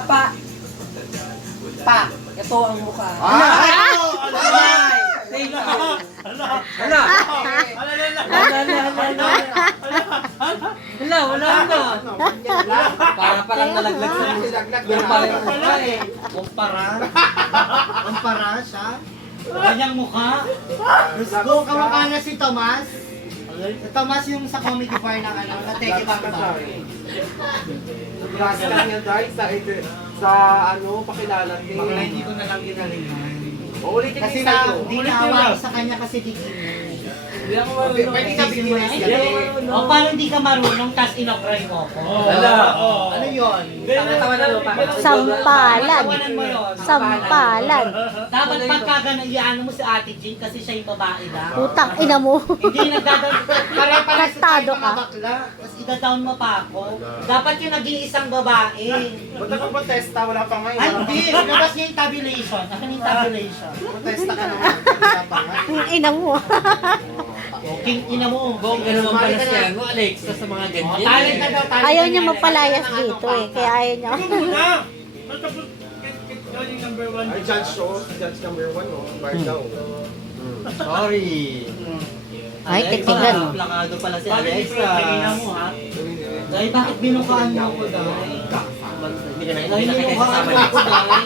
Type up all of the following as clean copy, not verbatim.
Pa. Pa. Ito ang mukha. Wala na. Para palang nalaglag sa yung pala yung mukha eh. Kumpara siya. Kanyang mukha. Gusto kamukha na si Tomas. Si Tomas yung sa comedy bar ng ano, na Teke Bamba. Grabe lang yan guys, sa ano, pakilala din. Bakla hindi ko na lang ginalingan. Ulitin Kasi kasi sa'yo. di naawa ko sa kanya kasi beginner. Pwede ka beginners yan. O paano hindi ka marunong tas inopray mo ko? Ano yun? Tawa na lupa. Sampalan. Tawanan mo yun. Sampalan. Dapat pagka gano'n, iyaano mo si Ate Jean kasi siya yung babae na. Putang ina mo. Hindi nagdadown. Pare-pares Tratado tayo mga ka. bakla. Tapos ida-down mo pa ako. Dapat yung nag-iisang babae. Ba't ako protesta? Wala pa ngayon. Ay, hindi. Ilabas niya yung tabulation. Asan yung tabulation? Protesta ka naman. Wala pa nga. Ang ina mo. King ina mo. Bong, ganun pala siya. Mo, Alexa, sa mga ganyan. Talent na daw. talent Ayaw na niya yan. magpalayas dito eh. Kaya ayaw niya. Ay, judge show. Judge number 1, no? Bar daw. Sorry. Ay, titigan. Plakado pala si Alexa. Ina mo ha. Dahil bakit binukaan mo ako dahil? Hindi na Dahil nakita binukaan sa mo ako dahil.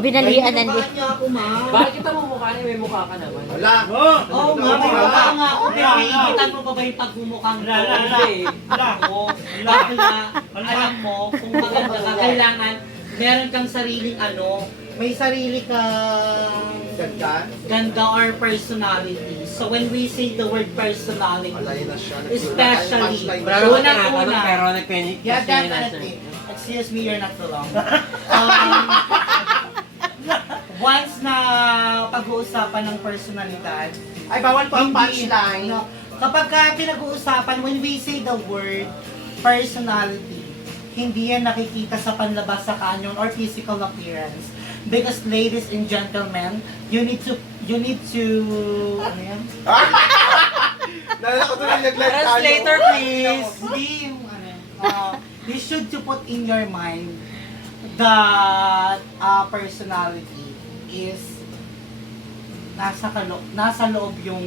Binalian na Binukaan niya ako ma. Bakit kita mo mukha niya? May mukha ka naman. Wala. Oo nga, may mukha nga ako. Pero iigitan mo pa ba yung pagmumukhang ko? Hindi. Oo. Bakla, alam mo, kung maganda ka, kailangan meron kang sariling ano, may sarili kang Ganda. ganda or personality. So when we say the word personality, Alay na siya. especially, Pero unang-una, pero nag-panic. yeah, definitely. Excuse me, you're not too long. Once na pag-uusapan ng personalidad, Ay, bawal pa ang hindi, punchline. no, kapag ka pinag-uusapan, when we say the word personality, hindi yan nakikita sa panlabas sa kanyon or physical appearance. Because ladies and gentlemen, you need to, ano yan? Nalala ko tuloy nag-live tayo. Translator, please. Hindi yung you should to put in your mind that personality is nasa loob yung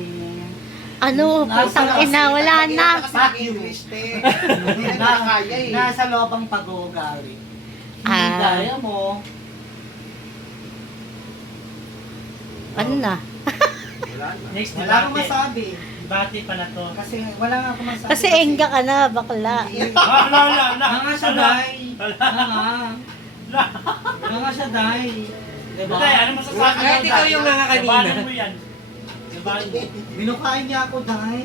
Ano, putang ina, wala na. Sa English, te. Hindi na nakakaya eh. nasa loob ang pag-uugali. Hindi Ah. gaya mo. Ano na? Wala na. Next, wala akong masabi. Bati pala to. Kasi wala nga akong masabi. Kasi engga ka na, bakla. Nga siya, Day. Nga siya, Day. Diba? Ano masasabi? Kahit ikaw yung nga kanina. Binukain niya ako, Day.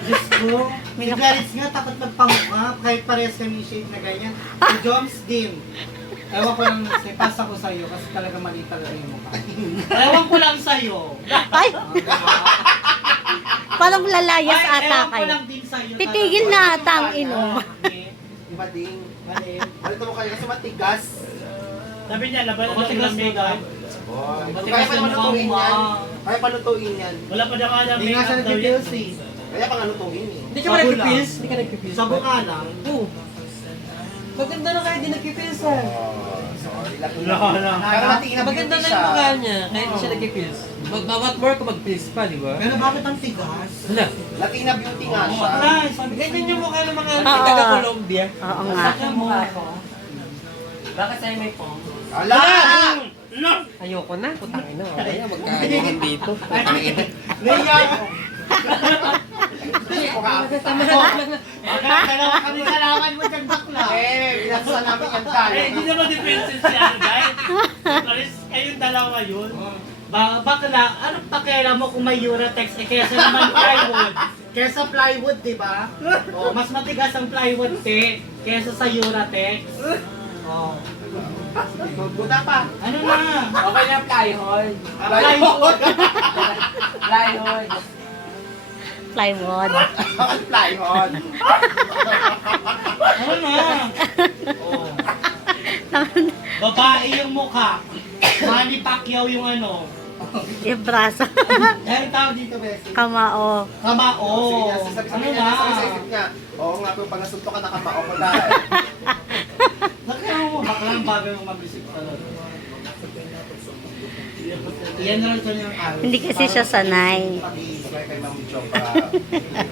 Diyos ko. Si Clarice nga, takot magpamukha. Kahit parehas kami shade na ganyan. Si Joms, dim. Ewan ko lang, pasa ko sa'yo kasi talaga mali talaga yung mukha. Ewan ko lang sa'yo. Ay, parang lalayas ata Ewan ko kayo. lang din sa'yo. Titigil talaga. na ata ang inom. Iba din. Mali. Balito mo kayo kasi matigas. Sabi niya, laban Ako tigas mo, Day. Oh, Matigas kaya pa yung naman lutuin mukha yan. mo. Kaya pa lutuin yan. Wala pa daw alam. Hindi nga siya nag-pills eh. Kaya pa nga lutuin eh. Hindi ka ba nag-pills? Hindi ka nag-pills? Sabi ka lang. Oo. Maganda na kayo din nag-pills ah. Sorry, laki Wala. Pero matinag Maganda na yung mukha niya, kahit hindi siya nag-pills. What more kung mag-pills pa, di ba? Pero bakit ang tigas? Wala. Latina beauty nga Oo, siya. Day, sabi ko, Ganyan yung mukha ng mga Oo. taga-Colombia. Oo nga. Sakya mo ako. Bakit sa'yo may pong? Ala! Ayoko na, putang ina. Kaya magkakaganyan dito. Putang ina. Naiya ako. Mukha Dalawa kami kalaman mo dyan, bakla. binasa namin yan tayo. Hindi naman defensive si Argay. Paris, kayong dalawa yun. Bakla, anong pakialam mo kung may Uratex eh kesa naman plywood? Kesa plywood, di ba? Oh, mas matigas ang plywood, te, kesa sa Uratex. Oh. Buta pa. Ano na? Okay na, plywood. Plywood. Plywood. Plywood. Plywood. Ano na? Oh. Babae yung mukha. Manny Pacquiao yung ano. Yung braso. Dahil tawag dito, Bessie. Kamao. Kamao. Sabi Ano niya, na? sabi sa isip niya, oo nga, kung pag nasunto ka na kamao ko dahil. Nakaya mo, Baklang bagay mong mag-isip ka nun. Yan rin ito yung Hindi kasi siya sanay. pag-iisip kay Ma'am Chopra.